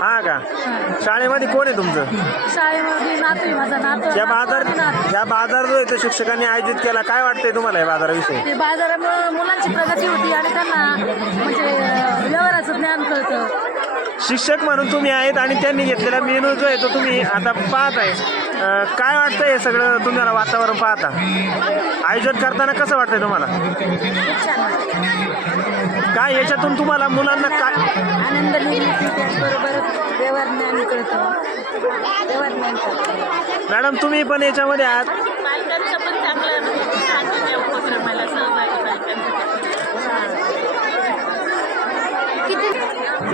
हा का? शाळेमध्ये कोण आहे तुमचं? शाळेमध्ये नातू आहे माझा नातू. या बाजार जो आहे शिक्षकांनी आयोजित केला, काय वाटतंय तुम्हाला या बाजाराविषयी? ते बाजारामुळे मुलांची प्रगती होती आणि त्यांना म्हणजे व्यवहाराचं ज्ञान कळतं. शिक्षक म्हणून तुम्ही आहेत आणि त्यांनी घेतलेला मेनू जो आहे तो तुम्ही आता पाहत आहे. काय वाटतंय हे सगळं तुम्हाला वातावरण पाहता? आयोजन करताना कसं वाटतंय तुम्हाला? खूप छान वाटतं. काय याच्यातून तुम्हाला मुलांना काय आनंद निर्मिती, त्याचबरोबर व्यवहार ज्ञान कळतं. व्यवहार ज्ञान कळतं. मॅडम तुम्ही पण याच्यामध्ये आहात? पालकांचं पण चांगलं छान उपक्रमाला सहभागी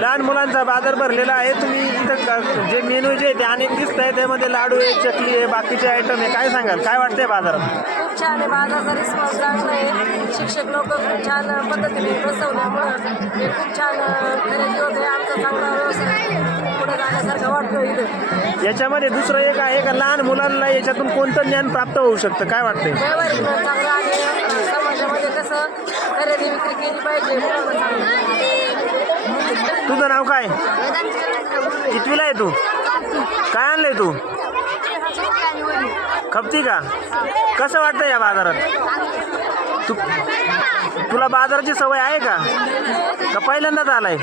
लहान मुलांचा बाजार भरलेला आहे. तुम्ही इथं जे मेनू जे ते अनेक दिसत आहे, त्यामध्ये लाडू आहे, चकली आहे, बाकीचे आयटम आहे. काय सांगाल, काय वाटतंय बाजारात? खूप छान आहे. बाजाराचा रिस्पॉन्स चांगला आहे. शिक्षक लोक खूप छान पद्धतीने बसवल्यामुळं हे खूप छान खरेदी होते. आमचा चांगला व्यवसाय पुढे जाण्यासारखं वाटतं इथं. याच्यामध्ये दुसरं एक आहे का, लहान मुलांना याच्यातून कोणतं ज्ञान प्राप्त होऊ शकतं, काय वाटतंय? व्यवहारिक ज्ञान चांगलं आणि समाजामध्ये कसं खरेदी विक्री केली पाहिजे मुलांना चांगलं. तुझं नाव काय? कितवीला आहे तू? काय आणलंय तू? खपती का? कसं वाटतं या बाजारात? तुला बाजाराची सवय आहे का पहिल्यांदाच आलाय?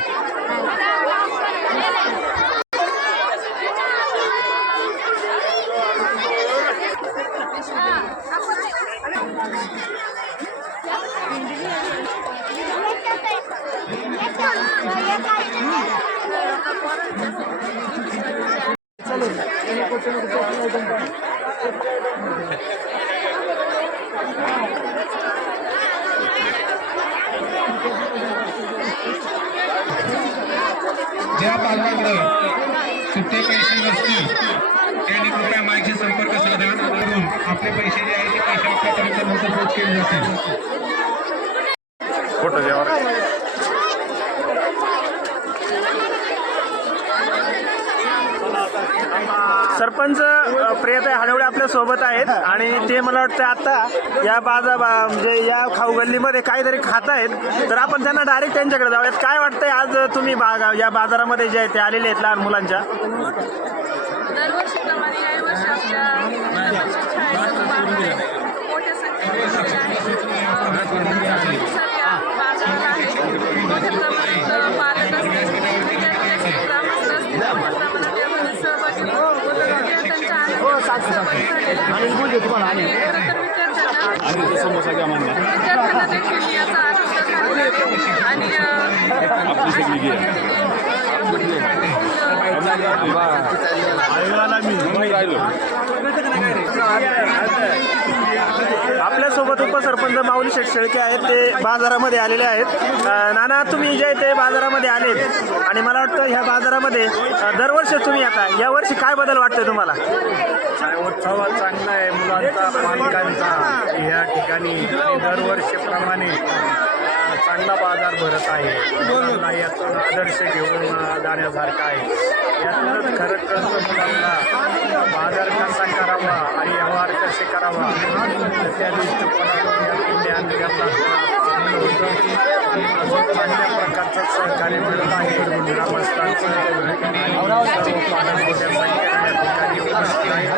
ज्या पालकांकडे सुट्टे पैसे नसतील त्यांनी कृपया माझ्याशी संपर्क साधा करून आपले पैसे जे आहेत ते पैसे आपल्यापर्यंत नंतर पोच केले जातील. फोटो घ्या. सरपंच प्रियताई हडवळे आपल्या सोबत आहेत आणि ते मला वाटतं आता या म्हणजे या खाऊ गल्लीमध्ये काहीतरी खात आहेत, तर आपण त्यांना डायरेक्ट त्यांच्याकडे जाऊयात. काय वाटतंय आज तुम्ही या बाजारामध्ये जे आहे ते आलेले आहेत लहान मुलांच्या? दरवर्षीप्रमाणे याही वर्षी आपल्या मोठ्या समोसा घ्या म्हणला आपल्यासोबत उपसरपंच माऊली शेठ शेळके आहेत, ते बाजारामध्ये आलेले आहेत. नाना, तुम्ही जे ते बाजारामध्ये आलेत आणि मला वाटतं ह्या बाजारामध्ये दरवर्षी तुम्ही आता या वर्षी काय बदल वाटतोय तुम्हाला? उत्सव चांगला आहे मुलांचा, पालकांचा या ठिकाणी दरवर्षीप्रमाणे चांगला बाजार भरत आहे. मुलांना यातून आदर्श घेऊन जाण्यासारखा आहे. यातूनच खरं कळतं मुलांना बाजार कसा करावा आणि व्यवहार कसे करावा त्या दृष्टिकोनातून ज्ञान अजून चांगल्या प्रकारचं सहकार्य मिळत आहे. ग्रामस्थांचं सर्व पालक मोठ्या संख्येने या ठिकाणी उपस्थित आहेत.